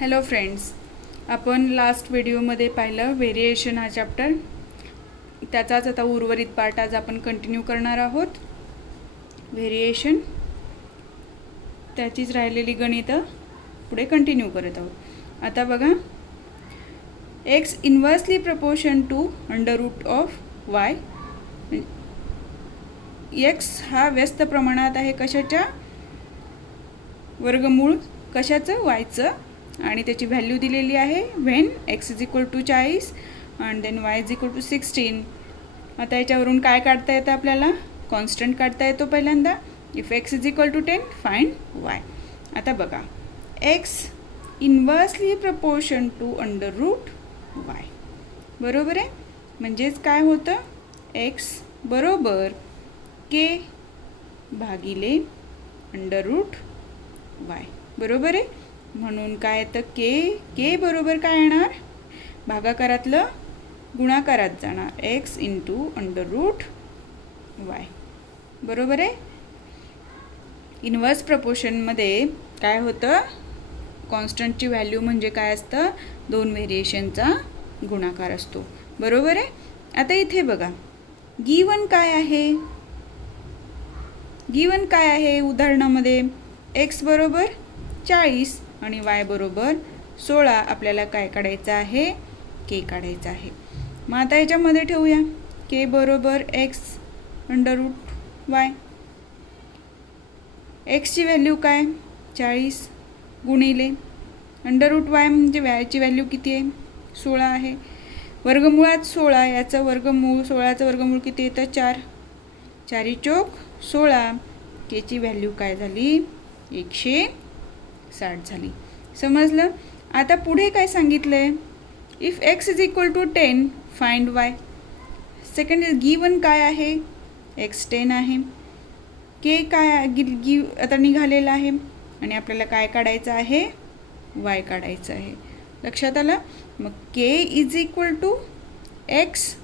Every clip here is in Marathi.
हॅलो फ्रेंड्स, आपण लास्ट व्हिडिओमध्ये पाहिलं व्हेरिएशन हा चॅप्टर. त्याचाच आता उर्वरित पार्ट आज आपण कंटिन्यू करणार आहोत. व्हेरिएशन त्याचीच राहिलेली गणितं पुढे कंटिन्यू करत आहोत. आता बघा, X inversely proportion to under root of Y. X हा व्यस्त प्रमाणात आहे कशाच्या? वर्गमूळ कशाचं? वायचं. आणि त्याची व्हॅल्यू दिलेली आहे when X is equal to 40 and then Y is equal to 16. आता याच्यावरून काय काढता येतं आपल्याला? कॉन्स्टंट काढता येतो पहिल्यांदा. If X is equal to 10 find Y. आता बघा, X inversely proportion to under root Y. बरोबर आहे. म्हणजेच काय होतं? एक्स बरोबर के भागिले अंडर रूट वाय. बरोबर आहे. म्हणून काय येतं? के बरोबर काय येणार? भागाकारातलं गुणाकारात जाणार. X into under root Y. बरोबर आहे. इन्व्हर्स प्रपोर्शनमध्ये काय होतं? कॉन्स्टंटची व्हॅल्यू म्हणजे काय असतं? दोन व्हेरिएशनचा गुणाकार असतो. बरोबर आहे. आता इथे बघा, गिवन काय आहे? गिवन काय आहे उदाहरणामध्ये? एक्स बरोबर 40 आणि वाय बरोबर 16. आपल्याला काय काढायचं आहे? के काढायचं आहे. मग आता याच्यामध्ये ठेवूया के बरोबर एक्स अंडर रूट वाय. एक्सची व्हॅल्यू काय? 40 गुणिले अंडर रूट वाय म्हणजे वायची व्हॅल्यू किती आहे? 16 आहे. वर्गमुळात 16, याचं वर्गमूळ 16चं वर्गमूळ किती येतं? 4. 4 चोक 16. केची व्हॅल्यू काय झाली? 160 झाली. समजलं? आता पुढे काय सांगितलं आहे? If X is equal to 10 find Y. Second given काय आहे? एक्स 10 आहे. के काय आता निघालेला आहे आणि आपल्याला काय काढायचं आहे? वाय काढायचं आहे. लक्षात आलं? मग K is equal to X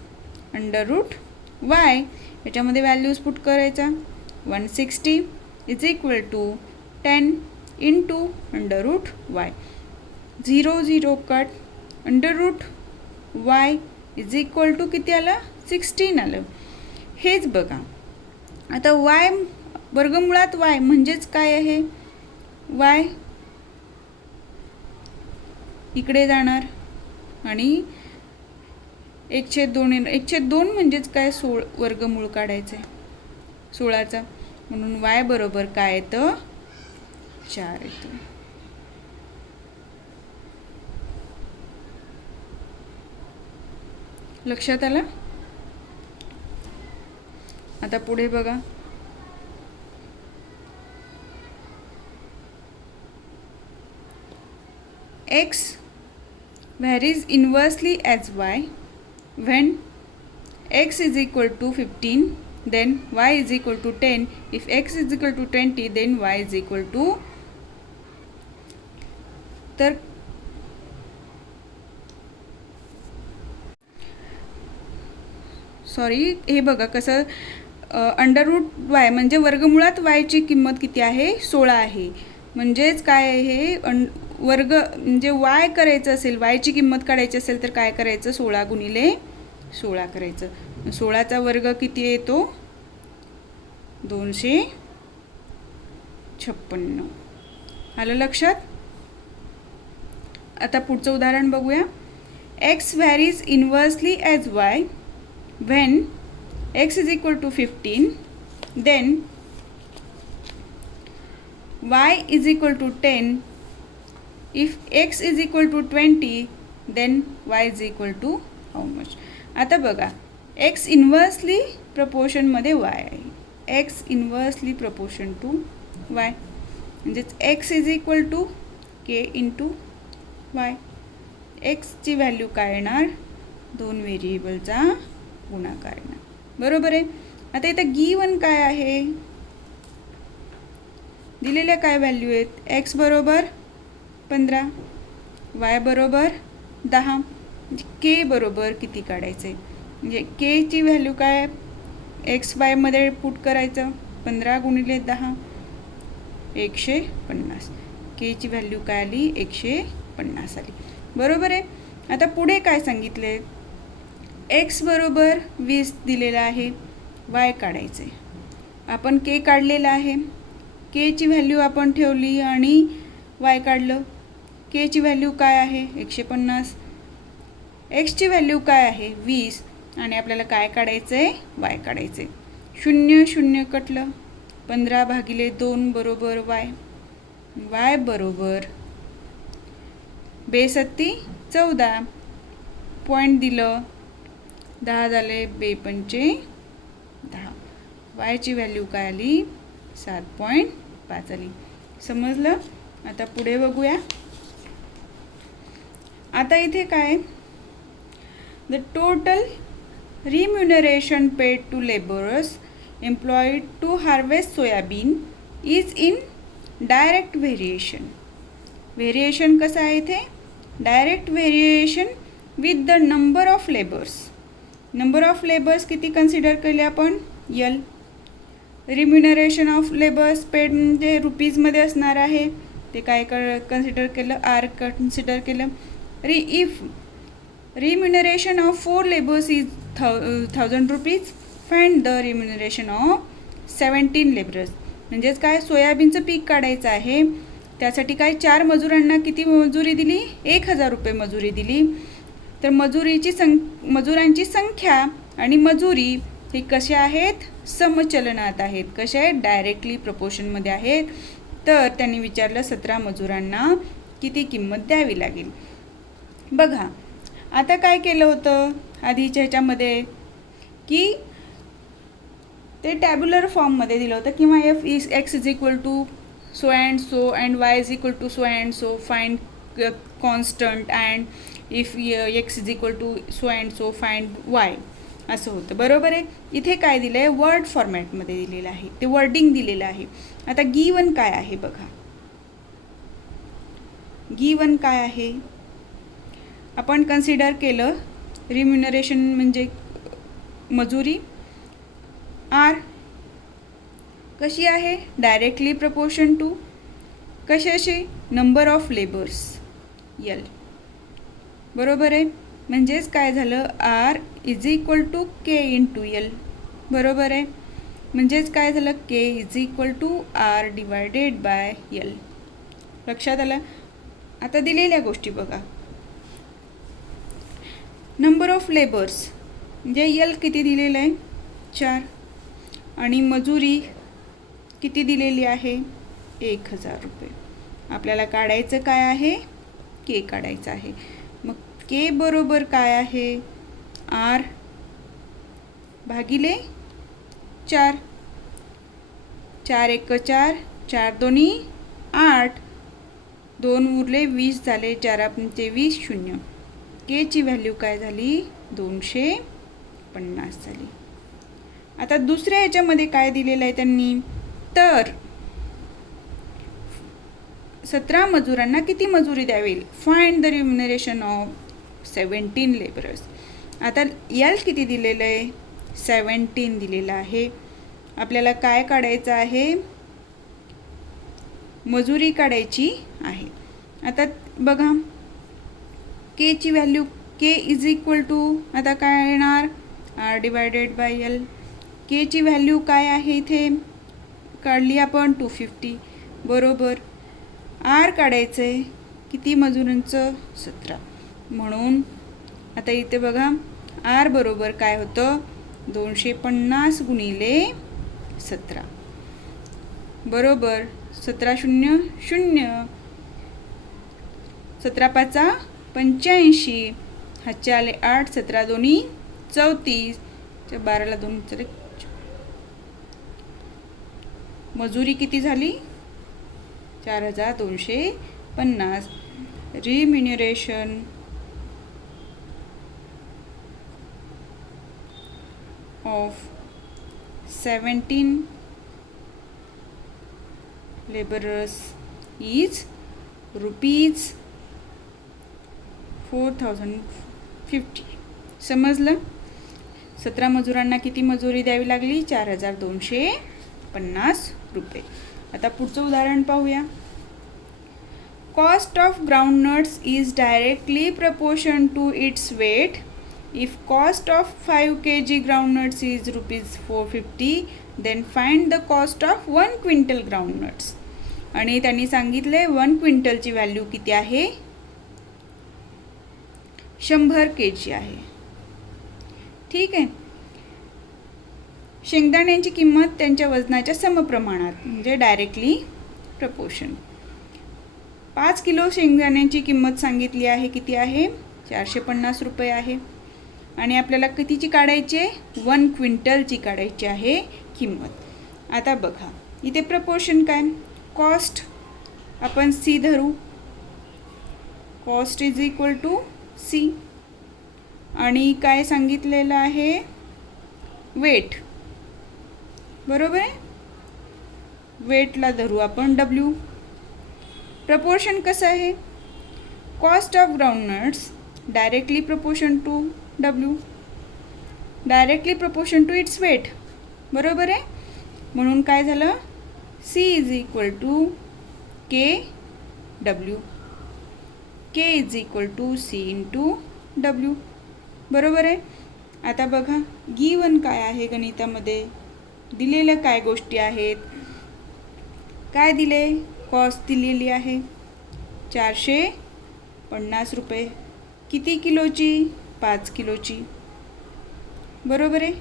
under root Y. याच्यामध्ये व्हॅल्यूज पुट करायचा. 160 is equal to 10 into under root Y. 0 0 cut. Under root Y is equal to किती आलं? 16 आलं. हेच बघा. आता वाय वर्गमुळात वाय म्हणजेच काय आहे? वाय इकडे जाणार आणि 1/2 येणार. 1/2 म्हणजेच काय? वर्गमूळ काढायचं आहे 16चा. म्हणून वाय बरोबर काय येतं? 4 येतं. लक्षात आलं? आता पुढे बघा, X varies inversely as Y when X is equal to 15 then y is equal to 10. if x is equal to 20 then y is equal to. तर सॉरी, हे बघा कसं अंडर रूट वाय म्हणजे वर्गमुळात वायची किंमत किती आहे? 16 आहे. म्हणजेच काय आहे? वर्ग म्हणजे वाय करायचं असेल, वायची किंमत काढायची असेल तर काय करायचं? 16 गुणिले 16 करायचं. 16चा वर्ग किती येतो? 256. आलं लक्षात? आता पुढचं उदाहरण बघूया. X varies inversely as Y when X is equal to 15 then Y is equal to 10. If X is equal to 20 then Y is equal to how much. आता बघा, एक्स इन्व्हर्सली प्रपोर्शनमध्ये वाय आहे. X inversely proportion to Y म्हणजेच X is equal to K into Y. एक्सची व्हॅल्यू काय येणार? दोन व्हेरिएबलचा गुणाकार येणार. बरोबर आहे. आता इथं गिवन काय आहे? दिलेल्या काय व्हॅल्यू आहेत? एक्स बरोबर 15, वाय बरोबर 10. के बरोबर किती काढायचं आहे? म्हणजे केची व्हॅल्यू काय? एक्स वायमध्ये पुट करायचं. 15 गुणिले 10 150. केची व्हॅल्यू काय आली? 150. 50 आली. बरोबर आहे. आता पुढे काय सांगितले, x बरोबर 20 दिलेला आहे, y काढायचे. आपण k काढलेला आहे, k ची व्हॅल्यू आपण ठेवली आणि y काढलं. k ची व्हॅल्यू काय आहे 150, x ची व्हॅल्यू काय आहे 20 आणि आपल्याला काय काढायचं आहे y काढायचे. 0 0 कटलं, 15/2 बरोबर y. y बरोबर 2 14 पॉईंट दिलं, 10 झाले, 2 10. y ची व्हॅल्यू काय आली 7.5 आली. समजलं. आता पुढे बघूया. आता इथे काय, the total remuneration paid to laborers employed to harvest soybean is in direct variation. Variation कसं आहे इथे, direct variation with the number of labours. Number of labours किती कन्सिडर केले आपण, यल. रिम्युनरेशन ऑफ लेबर्स पेड म्हणजे रुपीजमध्ये असणार आहे, ते काय कन्सिडर केलं, आर कन्सिडर केलं. If remuneration of 4 laborers is 1000 rupees, find the remuneration of 17 laborers. म्हणजेच काय, सोयाबीनचं पीक काढायचं आहे, त्यासाठी काय 4 मजुरांना किती मजुरी दिली, 1000 रुपये मजुरी दिली. तर मजुरांची संख्या आणि मजुरी हे कशा आहेत, समचलनात आहेत. कशा आहेत, डायरेक्टली प्रपोर्शनमध्ये आहेत. तर त्यांनी विचारलं 17 मजुरांना किती किंमत द्यावी लागेल. बघा आता काय केलं होतं आधीच्या ह्याच्यामध्ये, की ते टॅब्युलर फॉर्ममध्ये दिलं होतं, किंवा x is equal to so and so and y is equal to so and so, find constant and if x is equal to so and so find y, असं होतं. बरोबर आहे. इथे काय दिलं आहे, वर्ड फॉर्मॅटमध्ये दिलेलं आहे, ते वर्डिंग दिलेलं आहे. आता गिवन काय आहे बघा, गिवन काय आहे, आपण कन्सिडर केलं रिम्युनरेशन म्हणजे मजुरी, आर कशी आहे, डायरेक्टली प्रपोर्शन टू कशाशी, नंबर ऑफ लेबर्स, यल. बरोबर आहे. म्हणजेच काय झालं, R is equal to K into L. बरोबर आहे. म्हणजेच काय झालं, K is equal to R divided by L. लक्षात आलं. आता दिलेल्या गोष्टी बघा, नंबर ऑफ लेबर्स म्हणजे यल किती दिलेलं आहे 4, आणि मजुरी किती दिलेली आहे 1000 रुपये. आपल्याला काढायचं काय आहे, के काढायचं आहे. मग के बरोबर काय आहे, आर भागिले 4. 4 1 4, 4 2 8, 2 उरले 20 झाले, 4 पंचे 20, 0. के ची व्हॅल्यू काय झाली 250 झाली. आता दुसऱ्या ह्याच्यामध्ये काय दिलेलं आहे त्यांनी, तर 17 मजुरांना किती मजुरी द्यावी, फाइंड द रिम्युनरेशन ऑफ 17 लेबरर्स. आता यल किती दिलेलं आहे 17 दिलेलं आहे. आपल्याला काय काढायचं आहे, मजुरी काढायची आहे. आता बघा के ची value, K is equal to आता काय येणार, R divided by L. K ची व्हॅल्यू काय आहे इथे काढली आपण 250. बरोबर. आर काढायचं आहे किती मजुरांचं 17. म्हणून आता इथे बघा आर बरोबर काय होतं 250 गुणिले 17. बरोबर. 17 0 0, 17 5 85, हातचे आले 8, 17 2 34, 12 2 चले. मजुरी किती झाली 4250. रिम्युनरेशन ऑफ 17 laborers is rupees 4050. समजलं. 17 मजुरांना किती मजुरी द्यावी लागली 4250 रुपये. आता पुढचं उदाहरण पाहूया. Cost of groundnuts is directly proportion to its weight. If cost of 5 kg groundnuts is rupees 450, then find the cost of 1 quintal groundnuts. आणि त्यांनी सांगितले 1 क्विंटलची व्हॅल्यू किती आहे, 100 kg आहे. ठीक आहे. शेंगदाण्यांची किंमत त्यांच्या वजनाच्या समप्रमाणात म्हणजे डायरेक्टली प्रपोर्शन. 5 किलो शेंगदाण्यांची किंमत सांगितली आहे, किती आहे, 450 रुपये आहे. आणि आपल्याला कितीची काढायची आहे, 1 क्विंटलची काढायची आहे किंमत. आता बघा इथे प्रपोर्शन काय, कॉस्ट आपण सी धरू, cost is equal to C. आणि काय सांगितलेलं आहे, वेट. बरोबर आहे, वेटला धरू आपण डब्ल्यू. प्रपोर्शन कसं आहे, cost of groundnuts directly proportion to W, directly proportion to its weight. बरोबर आहे. म्हणून काय झालं, C is equal to K W, K is equal to C into W. बरोबर आहे. आता बघा गिवन काय आहे गणितामध्ये, दिलेलं काय गोष्टी आहेत, काय दिले, कॉस्ट दिलेली आहे 450 रुपये. किती किलोची, 5 किलोची. बरोबर आहे.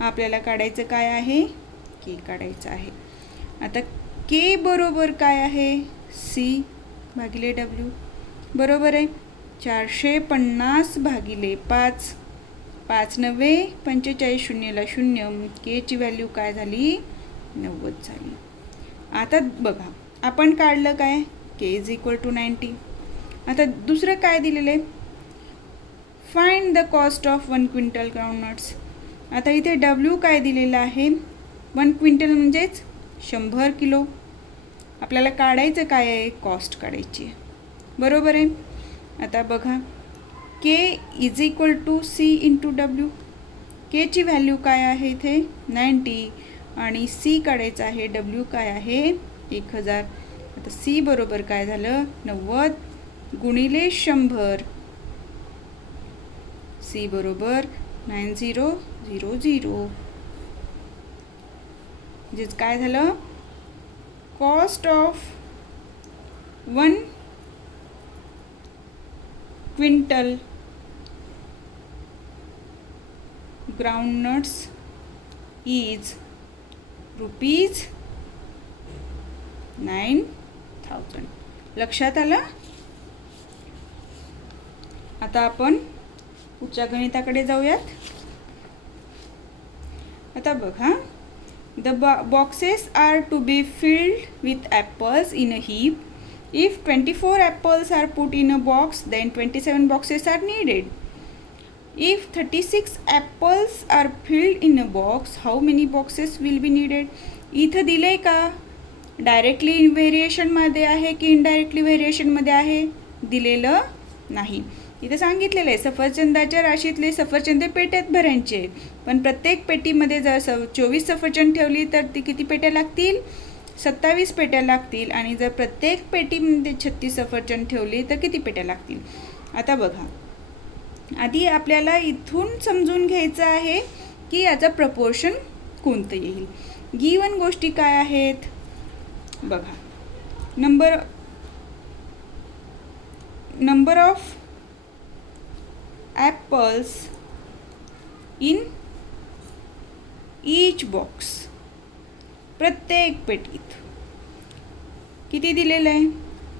आपल्याला काढायचं काय आहे, के काढायचं आहे. आता के बरोबर काय आहे, सी भागिले डब्ल्यू. बरोबर आहे. 450 भागिले 5, 5 9 45, शून्यला 0, केची व्हॅल्यू काय झाली, 90 झाली. आता बघा आपण काढलं काय, के इज इक्वल टू 90. आता दुसरं काय दिलेलं आहे, find the cost of 1 quintal groundnuts. आता इथे डब्ल्यू काय दिलेलं आहे, 1 क्विंटल म्हणजेच 100 किलो. आपल्याला काढायचं काय आहे, कॉस्ट काढायची आहे. बरोबर आहे. आता बघा K is equal to C into W. केची व्हॅल्यू काय आहे इथे 90 आणि सी काढायचं आहे, डब्ल्यू काय आहे 1000. आता सी बरोबर काय झालं, 90 गुणिले 100, सी बरोबर 9000. म्हणजेच काय झालं, cost of 1 quintal groundnuts is rupees 9000. लक्षात आलं. आता आपण पुढच्या गणिताकडे जाऊयात. आता बघा, the boxes are to be filled with apples in a heap. If 24 apples are put in a box, then 27 boxes are needed. If 36 apples are filled in a box, how many boxes will be needed? इथं दिले का, डायरेक्टली व्हेरिएशनमध्ये आहे की इनडायरेक्टली व्हेरिएशनमध्ये आहे, दिलेलं नाही. इथं सांगितलेलं आहे सफरचंदाच्या राशीतले सफरचंदे पेट्यात भरायचे आहेत. पण प्रत्येक पेटीमध्ये जर 24 सफरचंद ठेवली तर ती किती पेट्या लागतील, 27 पेट्या लागतील. आणि जर प्रत्येक पेटीमध्ये 36 सफरचंद ठेवली तर किती पेट्या लागतील. आता बघा, आधी आपल्याला इथून समजून घ्यायचं आहे की याचं प्रपोर्शन कोणतं येईल. गिवन गोष्टी काय आहेत बघा, number of apples in each box. प्रत्येक पेटीत किती दिलेलं आहे,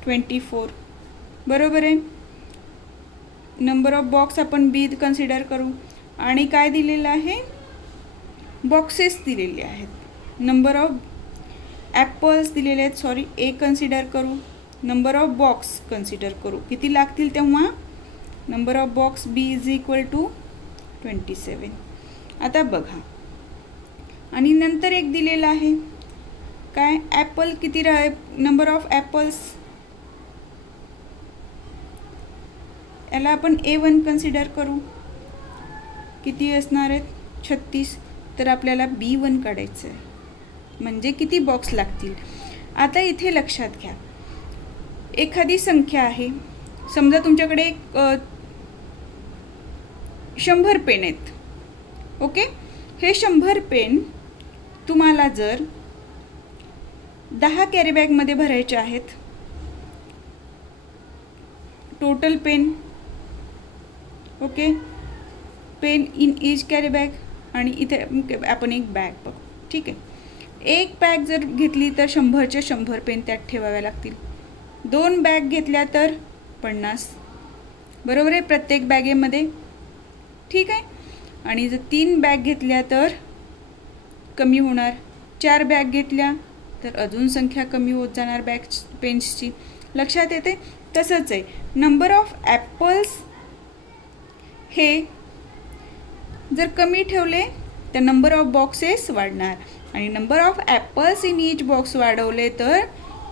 24. बरोबर आहे. नंबर ऑफ बॉक्स आपण बी कन्सिडर करू. आणि काय दिलेलं आहे, बॉक्सेस दिलेले आहेत. नंबर ऑफ ॲपल्स दिलेले आहेत, सॉरी ए कन्सिडर करू. नंबर ऑफ बॉक्स कन्सिडर करू, किती लागतील तेव्हा. Number of box B is equal to 27. आता बघा, आणि नंतर एक दिलेलं आहे काय, ॲपल किती नंबर ऑफ ॲपल्स, याला आपण A1 कन्सिडर करू. किती असणार आहेत, 36. तर आपल्याला B1 काढायचं आहे, म्हणजे किती बॉक्स लागतील. आता इथे लक्षात घ्या, एखादी संख्या आहे, समजा तुमच्याकडे एक 100 पेन आहेत. ओके, हे 100 पेन तुम्हाला जर 10 कॅरी बॅगमध्ये भरायचे आहेत, total pen, okay, pen in each carry bag, आणि इथे आपण एक बॅग बघू. ठीक आहे, एक बॅग जर घेतली तर 100च्या 100 पेन त्यात ठेवाव्या लागतील. 2 बॅग घेतल्या तर 50, बरोबर आहे, प्रत्येक बॅगेमध्ये. ठीक आहे, आणि जर 3 बॅग घेतल्या तर कमी होणार. 4 बॅग घेतल्या तर अजून संख्या कमी होत जाणार पेन्सची. लक्षात येते? तसंच आहे, नंबर ऑफ ॲपल्स हे जर कमी ठेवले तर नंबर ऑफ बॉक्सेस वाढणार, आणि number of apples in each box वाढवले तर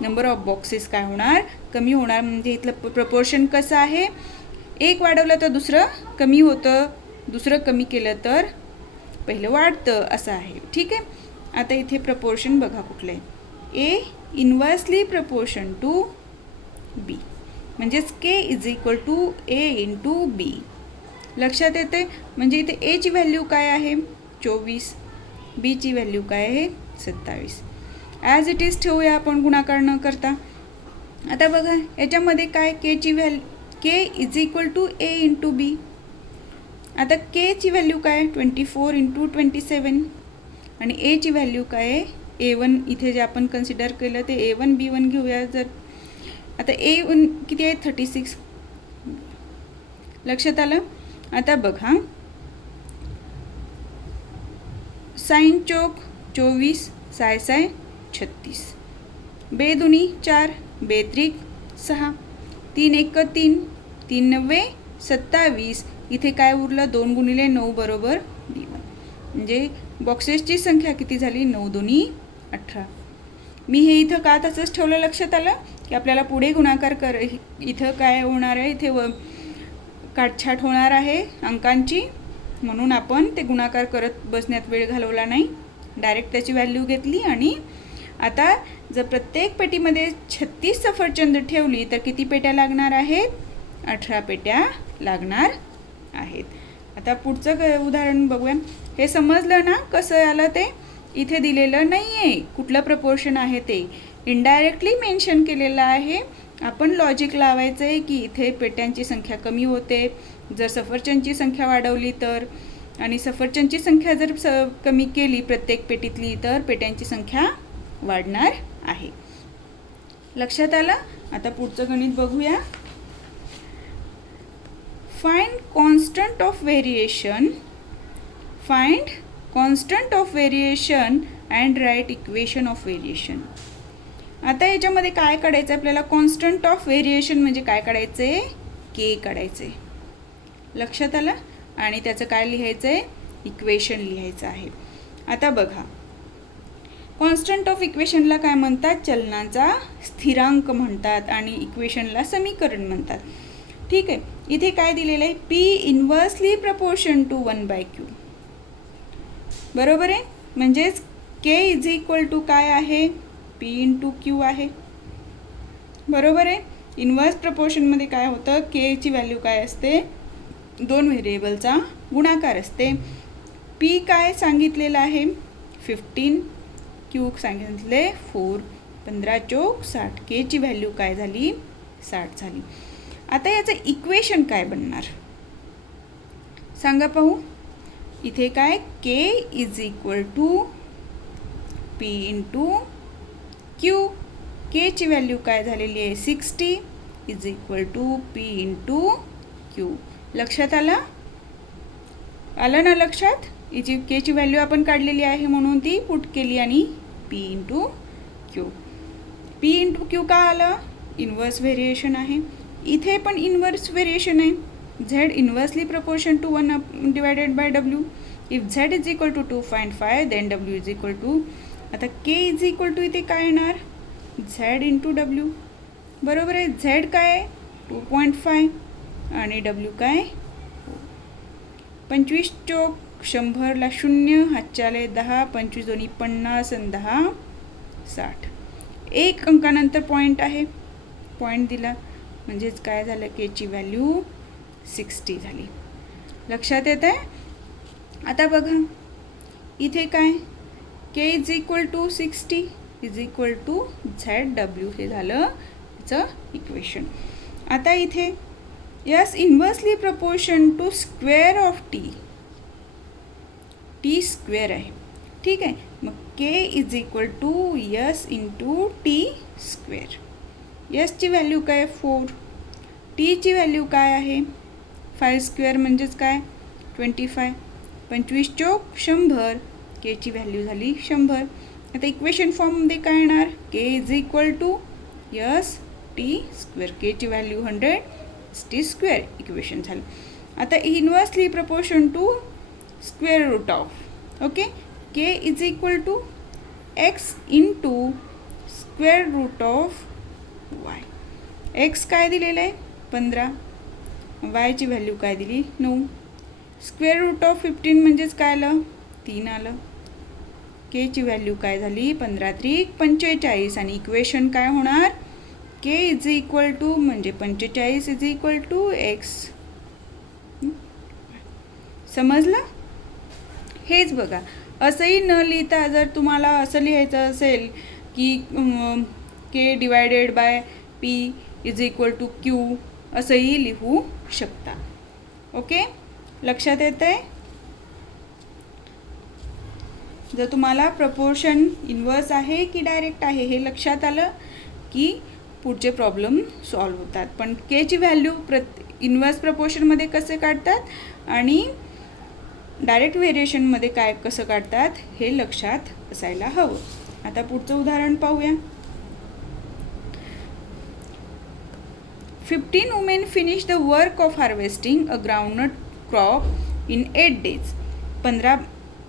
नंबर ऑफ बॉक्सेस काय होणार? कमी होणार. म्हणजे इथलं प्रपोर्शन कसं आहे? एक वाढवलं तर दुसरं कमी होतं, दुसरं कमी केलं तर पहिलं वाढतं, असं आहे. ठीक आहे, आता इथे प्रपोर्शन बघा कुठलं आहे. A inversely proportion to B, म्हणजेच K is equal to A into B. लक्षात येते? म्हणजे इथे एची व्हॅल्यू काय आहे? 24, बीची व्हॅल्यू काय आहे? 27. ॲज इट इज ठेवूया आपण गुणाकार न करता. आता बघा याच्यामध्ये काय, केची value, K is equal to A into B. आता केची व्हॅल्यू काय? 24 इंटू 27, आणि एची व्हॅल्यू काय आहे? A1. इथे जे आपण कन्सिडर केलं ते A1 B1 घेऊया. जर आता A1 किती आहे? 36. लक्षात आलं? आता बघा, साइन चौक 24, साय 36, बे दुनी 4, बे त्रिक 6, 3 1 3, 3 9 27. इथे काय उरलं? 2 गुणिले 9 बरोबर B1. म्हणजे बॉक्सेसची संख्या किती झाली? 9 2 18. मी हे इथं का तसंच ठेवलं? लक्षात आलं की आपल्याला पुढे गुणाकार इथं काय होणार आहे? इथे काटछाट होणार आहे अंकांची, म्हणून आपण ते गुणाकार करत बसण्यात वेळ घालवला नाही, डायरेक्ट त्याची व्हॅल्यू घेतली. आणि आता जर प्रत्येक पेटीमध्ये 36 सफरचंद ठेवली तर किती पेट्या लागणार आहेत? 18 पेट्या लागणार आहेत. आता पुढचं उदाहरण बघूया. हे समजलं ना कसं आलं ते? इथे दिलेलं नाही आहे कुठलं प्रपोर्शन आहे ते, इनडायरेक्टली मेन्शन केलेलं आहे. आपण लॉजिक लावायचं आहे की इथे पेट्यांची संख्या कमी होते जर सफरचंदची संख्या वाढवली तर, आणि सफरचंदची संख्या जर कमी केली प्रत्येक पेटीतली तर पेट्यांची संख्या वाढणार आहे. लक्षात आलं? आता पुढचं गणित बघूया. Find constant of variation, find constant of variation and write equation of variation. आता याच्यामध्ये काय काढायचं आपल्याला? कॉन्स्टंट ऑफ व्हेरिएशन म्हणजे काय काढायचं आहे? के काढायचं आहे. लक्षात आलं? आणि त्याचं काय लिहायचं आहे? इक्वेशन लिहायचं आहे. आता बघा, कॉन्स्टंट ऑफ इक्वेशनला काय म्हणतात? चलनाचा स्थिरांक म्हणतात, आणि इक्वेशनला समीकरण म्हणतात. ठीक आहे, इथे काय दिलेलं आहे? P inversely proportion to 1/q. बरोबर आहे, म्हणजेच के इज इक्वल टू काय आहे? पी इंटू क्यू आहे. बरोबर आहे. इन्व्हर्स प्रपोर्शनमध्ये काय होतं? केची व्हॅल्यू काय असते? 2 व्हेरिएबलचा गुणाकार असते. पी काय सांगितलेलं आहे? 15, क्यू सांगितले 4, 15 चौक 60. केची व्हॅल्यू काय झाली? 60 झाली. आता याचं इक्वेशन काय बनणार सांगा पाहू. इथे काय? K is equal to P into Q. केची व्हॅल्यू काय झालेली आहे? 60 is equal to P into Q. लक्षात आलं? आलं ना लक्षात? याची केची व्हॅल्यू आपण काढलेली आहे म्हणून ती पुट केली, आणि P into Q. P into Q का आलं? इन्व्हर्स व्हेरिएशन आहे. इथे पण इन्व्हर्स व्हेरिएशन आहे. Z inversely proportion to 1 divided by W. If Z is equal to 2.5 then W is equal to, आता के इज इक्वल टू इथे काय येणार? Z into W. बरोबर आहे. झेड काय? 2.5 आणि डब्ल्यू काय? 25 चौक 100ला 0, हातच्याले 10, 25 दोन्ही 50 आणि 10 60. एक अंकानंतर पॉईंट आहे. पॉईंट दिला, म्हणजेच काय झालं, केची व्हॅल्यू 60 झाली. लक्षात येत आहे. आता बघा इथे काय, K is equal to 60 is equal to ZW, हे झालं त्याचं इक्वेशन. आता इथे S inversely proportion to square of T square आहे. ठीक आहे. मग K is equal to S into T square. यसची व्हॅल्यू काय 4, टीची व्हॅल्यू काय आहे 5 स्क्वेअर म्हणजेच काय 25, 25 चोक 100, केची व्हॅल्यू झाली 100. आता इक्वेशन फॉर्ममध्ये काय येणार, K is equal to S T square, केची व्हॅल्यू 100 टी स्क्वेअर, इक्वेशन झालं. आता inversely proportion to square root of, okay, K is equal to X into square root of Y. X काय दिलेलं आहे 15, वायची व्हॅल्यू काय दिली 9, स्क्वेअर रूट ऑफ 15 म्हणजेच काय आलं 3 आलं. केची व्हॅल्यू काय झाली 15 त्रिक 45, आणि इक्वेशन काय होणार, के इज इक्वल टू म्हणजे 45 इज इक्वल टू एक्स. समजलं. हेच बघा, असंही न लिहिता जर तुम्हाला असं लिहायचं असेल की K divided by P is equal to Q, असंही लिहू शकता. ओके, लक्षात येतं आहे. जर तुम्हाला प्रपोर्शन इन्व्हर्स आहे की डायरेक्ट आहे हे लक्षात आलं की पुढचे प्रॉब्लेम सॉल्व होतात. पण केची व्हॅल्यू इन्व्हर्स प्रपोर्शनमध्ये कसे काढतात आणि डायरेक्ट व्हेरिएशनमध्ये काय कसं काढतात हे लक्षात असायला हवं. आता पुढचं उदाहरण पाहूया. 15 women finished the work of harvesting a groundnut crop in 8 days. 15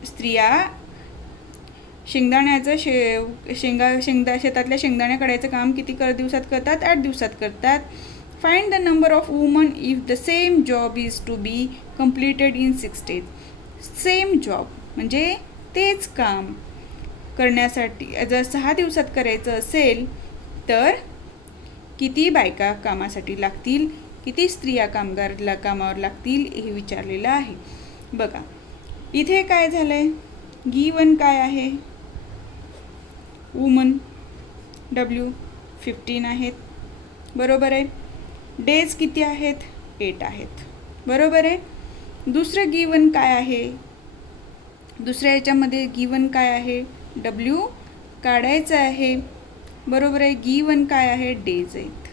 स्त्रिया शेंगदाण्याचं शेतातल्या शेंगदाण्या काढायचं काम किती दिवसात करतात, 8 दिवसात करतात. Find the number of women if the same job is to be completed in 6 days. Same job म्हणजे तेच काम करण्यासाठी जर 6 दिवसात करायचं असेल तर किती बायका कामासाठी लागतील, किती स्त्रिया कामावर लागतील हे विचारलेलं आहे. बघा इथे काय झालं आहे, गिवन काय आहे वुमन W 15 आहेत, बरोबर आहे. डेज किती आहेत 8 आहेत, बरोबर आहे. दुसरं गिवन काय आहे, दुसऱ्या याच्यामध्ये गिवन काय आहे W काढायचं आहे, बरोबर आहे. गिवन काय आहे डेज आहेत,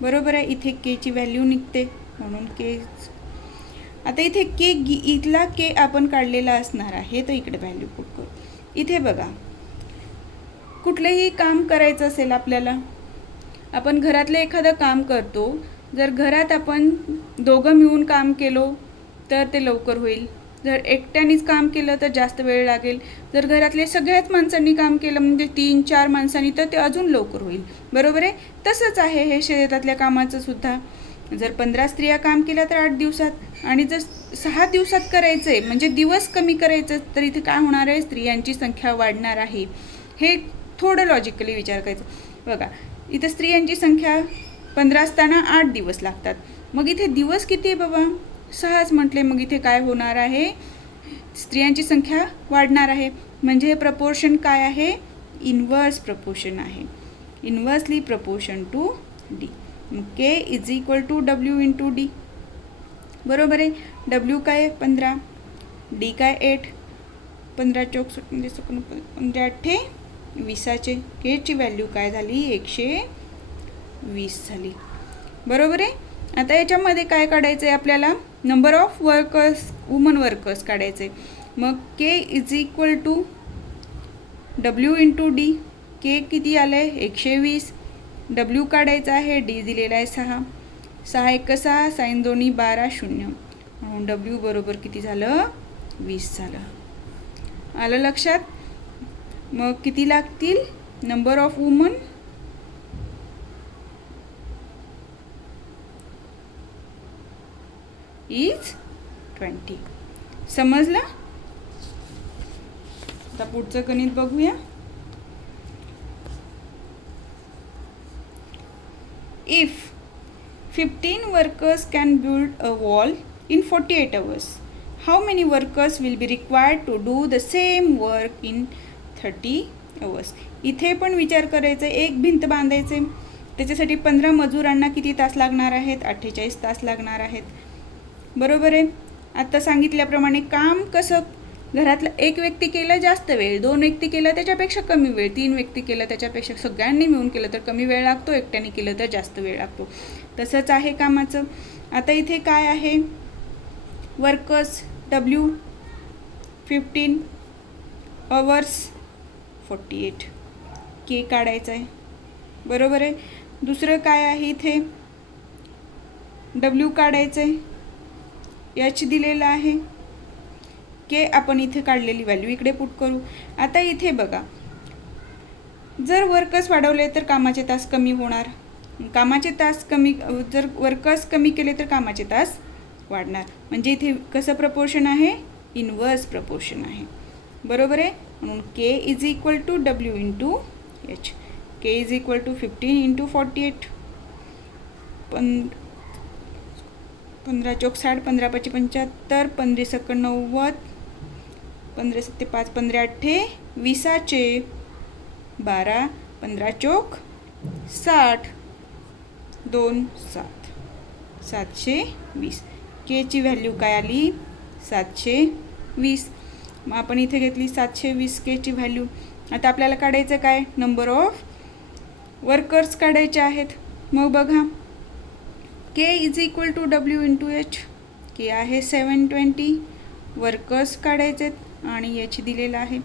बरोबर आहे. इथे केची व्हॅल्यू निघते म्हणून के. आता इथे के इथला के आपण काढलेला असणार आहे तर इकडे व्हॅल्यू पुट करू. इथे बघा कुठलेही काम करायचं असेल आपल्याला, आपण घरातलं एखादं काम करतो, जर घरात आपण दोघं मिळून काम केलो तर ते लवकर होईल. जर एकट्यानेच काम केलं तर जास्त वेळ लागेल. जर घरातले सगळ्याच माणसांनी काम केलं म्हणजे 3-4 माणसांनी तर ते अजून लवकर होईल, बरोबर आहे. तसंच आहे हे शेतातल्या कामाचं सुद्धा. जर 15 स्त्रिया काम केल्या तर 8 दिवसात, आणि जर 6 दिवसात करायचं आहे म्हणजे दिवस कमी करायचं तर इथे काय होणार आहे, स्त्रियांची संख्या वाढणार आहे. हे थोडं लॉजिकली विचार करायचं. बघा इथे स्त्रियांची संख्या 15 असताना 8 दिवस लागतात, मग इथे दिवस किती आहे बाबा 6च म्हटले, मग इथे काय होणार आहे स्त्रियांची संख्या वाढणार आहे. म्हणजे हे प्रपोर्शन काय आहे, इन्व्हर्स प्रपोर्शन आहे, इन्व्हर्सली प्रपोर्शन टू डी. मग K is equal to W into D, बरोबर आहे. W काय 15, डी काय 8, 15 चौक म्हणजे 15 8 20चे, केची व्हॅल्यू काय झाली 120 झाली, बरोबर आहे. आता याच्यामध्ये काय काढायचं आहे आपल्याला, number of workers women workers काढायचे. मग K is equal to W into D, K किती आलं आहे 120, W काढायचा आहे, डी दिलेला आहे 6, 6 1 6, साइन दोन्ही 12 0, म्हणून W बरोबर किती झालं 20 झालं. आलं लक्षात. मग किती लागतील, नंबर ऑफ वुमन इज 20. समजलं. आता पुढचं गणित बघूया. if 15 workers can build a wall in 48 hours, how many workers will be required to do the same work in 30 hours? इथे पण विचार करायचा, एक भिंत बांधायचे, त्याच्यासाठी 15 मजुरांना किती तास लागणार आहेत? 48 तास लागणार आहेत. बरोबर आहे. आता सांगितल्याप्रमाणे काम कसं, घरातलं एक व्यक्ती केलं जास्त वेळ, 2 व्यक्ती केलं त्याच्यापेक्षा कमी वेळ, 3 व्यक्ती केलं त्याच्यापेक्षा, सगळ्यांनी मिळून केलं तर कमी वेळ लागतो, एकट्याने केलं तर जास्त वेळ लागतो. तसंच आहे कामाचं. आता इथे काय आहे? वर्कर्स W 15, अवर्स 48, के काढायचं आहे. बरोबर आहे. दुसरं काय आहे? इथे W काढायचं आहे, H दिलेलं आहे, के आपण इथे काढलेली व्हॅल्यू इकडे पुट करू. आता इथे बघा, जर वर्कर्स वाढवले तर कामाचे तास कमी होणार, कामाचे तास कमी, जर वर्कर्स कमी केले तर कामाचे तास वाढणार. म्हणजे इथे कसं प्रपोर्शन आहे? इनवर्स प्रपोर्शन आहे. बरोबर आहे. म्हणून K is equal to W into H. K is equal to 15 into 48, 15 चौक 60, 15 5 75, 15 सक 90, 15 7 5, 15 8 20चे 12, 15 चौक 60, 2 7, 720. केची व्हॅल्यू काय आली? 720. मग आपण इथे घेतली 720 केची व्हॅल्यू. आता आपल्याला काढायचं काय? नंबर ऑफ वर्कर्स काढायचे आहेत. मग बघा, K is equal to W into H. K आहे 720, वर्कर्स काढायचे आणि H दिलेला आहे.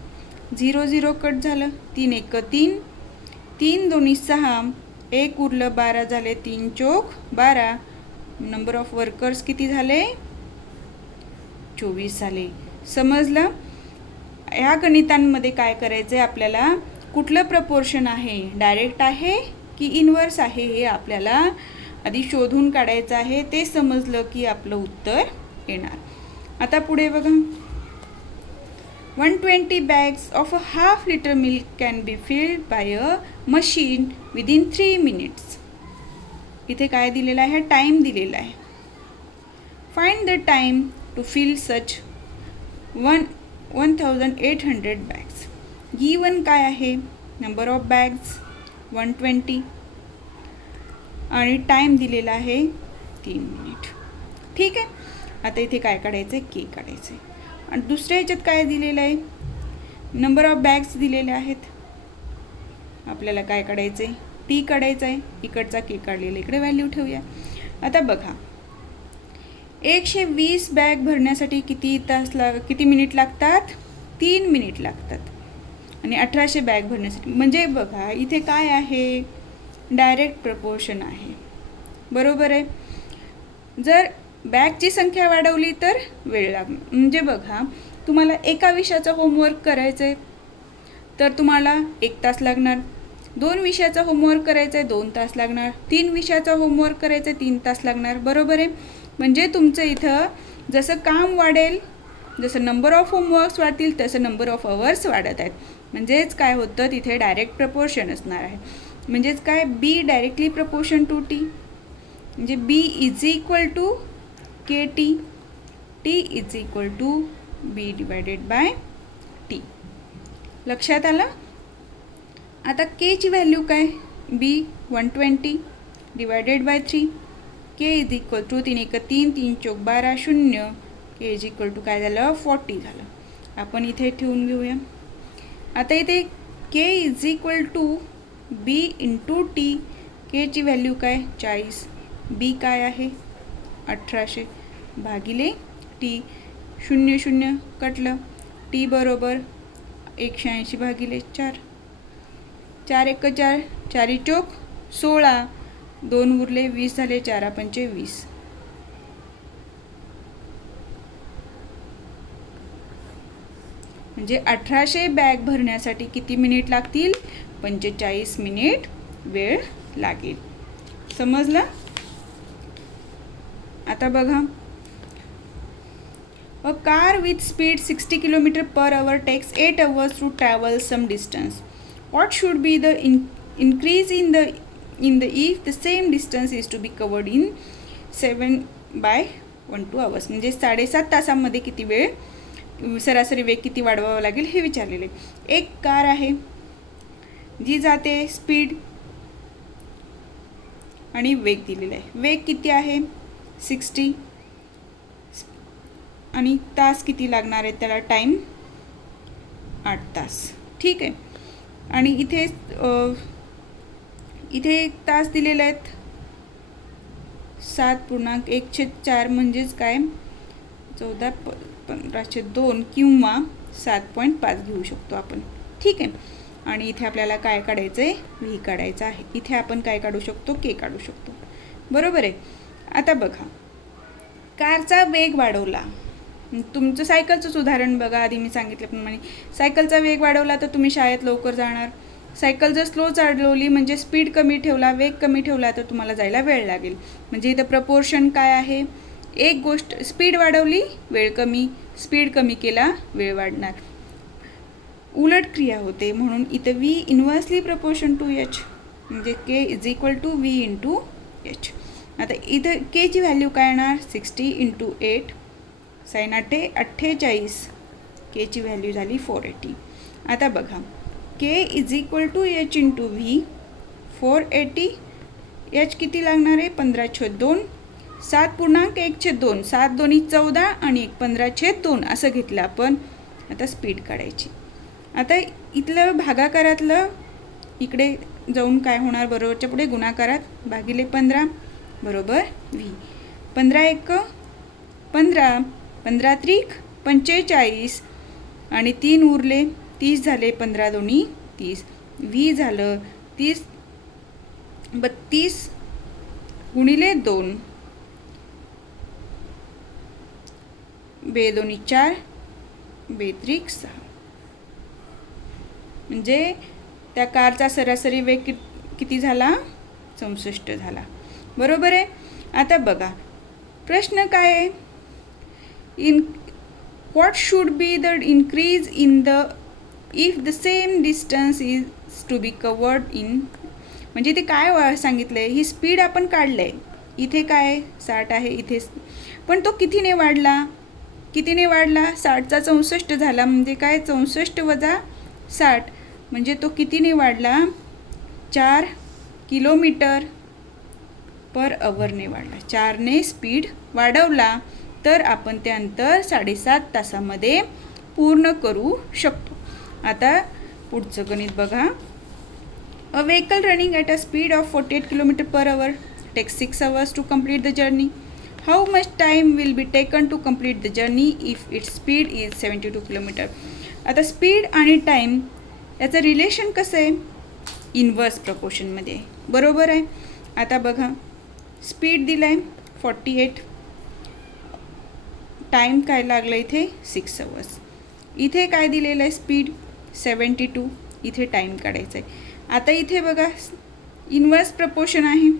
0 0 कट झालं, 3 1 3, 3 2 6, 1 उरलं, 12 झाले, 3 चौक 12. नंबर ऑफ वर्कर्स किती झाले? 24 झाले. समजलं? ह्या गणितांमध्ये काय करायचं आहे आपल्याला? कुठलं प्रपोर्शन आहे, डायरेक्ट आहे की इनवर्स आहे, हे आपल्याला आधी शोधून काढायचं आहे. ते समजलं की आपलं उत्तर येणार. आता पुढे बघा, 120 bags of a half liter milk can be filled by a machine within 3 minutes. इथे काय दिलेलं आहे? टाईम दिलेला आहे. Find the time to fill such 1800 bags. Given काय आहे? नंबर ऑफ बॅग्स 120 आणि टाईम दिलेला आहे 3 मिनिट. ठीक आहे. आता इथे काय काढायचं आहे? के काढायचं आहे. आणि दुसऱ्या ह्याच्यात काय दिलेलं आहे? नंबर ऑफ बॅग्स दिलेले आहेत. आपल्याला काय काढायचं आहे? टी काढायचं आहे. इकडचा के काढलेला इकडे व्हॅल्यू ठेवूया. आता बघा, 120 बॅग भरण्यासाठी किती मिनिट लागतात? 3 मिनिट लागतात. आणि 1800 बॅग भरण्यासाठी, म्हणजे बघा इथे काय आहे? डायरेक्ट प्रपोर्शन आहे. बरोबर आहे. जर बॅगची संख्या वाढवली तर वेळ लागणार. म्हणजे बघा, तुम्हाला एका विषयाचं होमवर्क करायचं आहे तर तुम्हाला 1 तास लागणार, 2 विषयाचा होमवर्क करायचं आहे 2 तास लागणार, 3 विषयाचा होमवर्क करायचं आहे 3 तास लागणार. बरोबर आहे. म्हणजे तुमचं इथं जसं काम वाढेल, जसं नंबर ऑफ होमवर्क्स वाढतील तसं नंबर ऑफ अवर्स वाढत आहेत. म्हणजेच काय होतं? तिथे डायरेक्ट प्रपोर्शन असणार आहे. म्हणजेच काय? B directly proportion to T. म्हणजे B is equal to K T, T is equal to B divided by T. लक्षात आलं? आता केची व्हॅल्यू काय? B 120 divided by 3. K is equal to 3 1 3, 3 चौक 12, 0. के इज इक्वल टू काय झालं? 40 झालं. आपण इथे ठेवून घेऊया. आता इथे K is equal to B into T. केची व्हॅल्यू काय? 40. बी काय आहे? 1800 भागिले टी. 0 0 कटलं. टी बरोबर 180 भागिले 4. 4 1 4, 4 चौक 16, 2 उरले, 20 झाले, 4 पंचे 20. म्हणजे 1800 बॅग भरण्यासाठी किती मिनिट लागतील? 45 मिनिट वेळ लागेल. समजलं? आता बघा, a car with speed 60 km/h takes 8 hours to travel some distance. What should be the increase in the in the if the same distance is to be covered in 7/12 hours. म्हणजे 7.5 तासांमध्ये किती वेळ सरासरी वेग किती वाढवावा लागेल हे विचारलेले. एक कार आहे जी जाते, स्पीड आणि वेग दिलेला आहे. वेग किती आहे 60 आणि तास किती लागणार आहेत त्याला, टाईम 8 तास. ठीक आहे. आणि इथे एक तास दिलेले आहेत 7.1/4 म्हणजेच काय 14/15/2 किंवा 7.5 घेऊ शकतो आपण. ठीक आहे. आणि इथे आपल्याला काय काढायचं आहे, व्ही काढायचं आहे. इथे आपण काय काढू शकतो, के काढू शकतो. बरोबर आहे. आता बघा, कारचा वेग वाढवला. तुमचं सायकलचंच उदाहरण बघा. आधी मी सांगितल्याप्रमाणे सायकलचा वेग वाढवला तर तुम्ही शाळेत लवकर जाणार. सायकल जर स्लो चालवली म्हणजे स्पीड कमी ठेवला, वेग कमी ठेवला तर तुम्हाला जायला वेळ लागेल. म्हणजे इथं प्रपोर्शन काय आहे, एक गोष्ट स्पीड वाढवली वेळ कमी, स्पीड कमी केला वेळ वाढणार, उलट क्रिया होते. म्हणून इथं V inversely proportion to H म्हणजे K is equal to V into H. आता इथं केची व्हॅल्यू काय येणार 60 × 8 sin 8 48, केची व्हॅल्यू झाली 480. आता बघा K is equal to H into V 480, H किती लागणार आहे 15/2, 7.1/2, 7 2 14 आणि 15/2 असं घेतलं आपण. आता स्पीड काढायची. आता इथलं भागाकारातलं इकडे जाऊन काय होणार, बरोबरच्या पुढे गुणाकारात भागिले 15 बरोबर व्ही. 15×1 15, 15×3 45 आणि 3 उरले 30 झाले, 15×2 30, व्ही झालं 32 × 2 2 4 2 6. म्हणजे त्या कारचा सरासरी वेग किती झाला 64 झाला. बरोबर आहे. आता बघा प्रश्न काय आहे, in what should be the increase in the if the same distance is to be covered in. म्हणजे ते काय सांगितलं आहे, ही स्पीड आपण काढलं आहे. इथे काय 60 आहे इथे, पण तो कितीने वाढला 60चा 64 झाला. म्हणजे काय 64 - 60 म्हणजे तो कितीने वाढला 4 किलोमीटर पर अवरने वाढला. 4ने स्पीड वाढवला तर आपण ते अंतर 7.5 तासामध्ये पूर्ण करू शकतो. आता पुढचं गणित बघा. A vehicle running at a speed of 48 km/h takes 6 hours to complete the journey. How much time will be taken to complete the journey if its speed is 72 km. आता स्पीड आणि टाईम याचं रिलेशन कसं आहे, इन्व्हर्स प्रपोर्शनमध्ये आहे. बरोबर आहे. आता बघा स्पीड दिलं आहे 48, टाईम काय लागलं इथे 6 hours. इथे काय दिलेलं आहे स्पीड 72, इथे टाईम काढायचा आहे. आता इथे बघा इन्व्हर्स प्रपोर्शन आहे.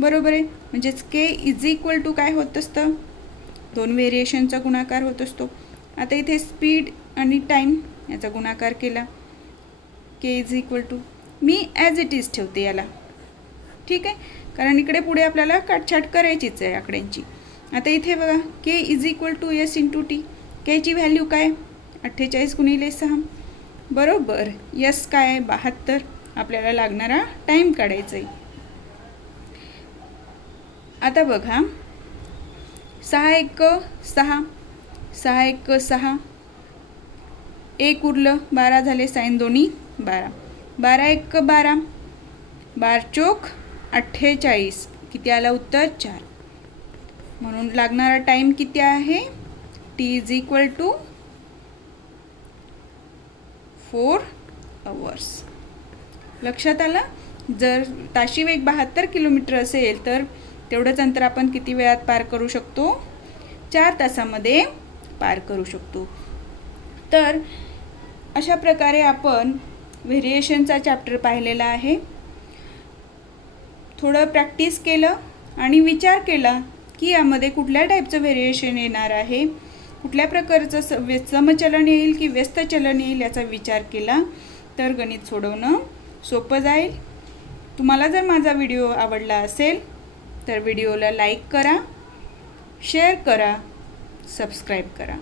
बरोबर आहे. म्हणजेच के इज इक्वल टू काय होत असतं, 2 व्हेरिएशनचा गुणाकार होत असतो. आता इथे स्पीड आणि टाईम याचा गुणाकार केला, के इज इक्वल टू मी ॲज इट इज ठेवते याला. ठीक आहे, कारण इकडे पुढे आपल्याला काटछाट करायचीच आहे आकड्यांची. आता इथे बघा K is equal to S into T. केची व्हॅल्यू काय 48 × 6 बरोबर. यस काय 72. आपल्याला लागणारा टाईम काढायचा आहे. आता बघा 6×1 6, 6×1 6, 1 उरलं 12 झाले, साइन 2 12, 12×1 12, 12×4 48. किती आलं उत्तर 4. म्हणून लागणारा टाईम किती आहे T is equal to 4 hours. लक्षात आलं. जर ताशी वेग 72 किलोमीटर असेल तर तेवढंच अंतर आपण किती वेळात पार करू शकतो, 4 तासामध्ये पार करू शकतो. तर अशा प्रकारे आपण व्हेरिएशनचा चॅप्टर पाहिलेला आहे. थोडं प्रॅक्टिस केलं आणि विचार केला की यामध्ये कुठल्या टाईपचं व्हेरिएशन येणार आहे, कुठल्या प्रकारचं समचलन येईल की व्यस्त चलन येईल याचा विचार केला तर गणित सोडवणं सोपं जाईल. तुम्हाला जर माझा व्हिडिओ आवडला असेल तर व्हिडिओला लाईक करा, शेअर करा, सबस्क्राईब करा.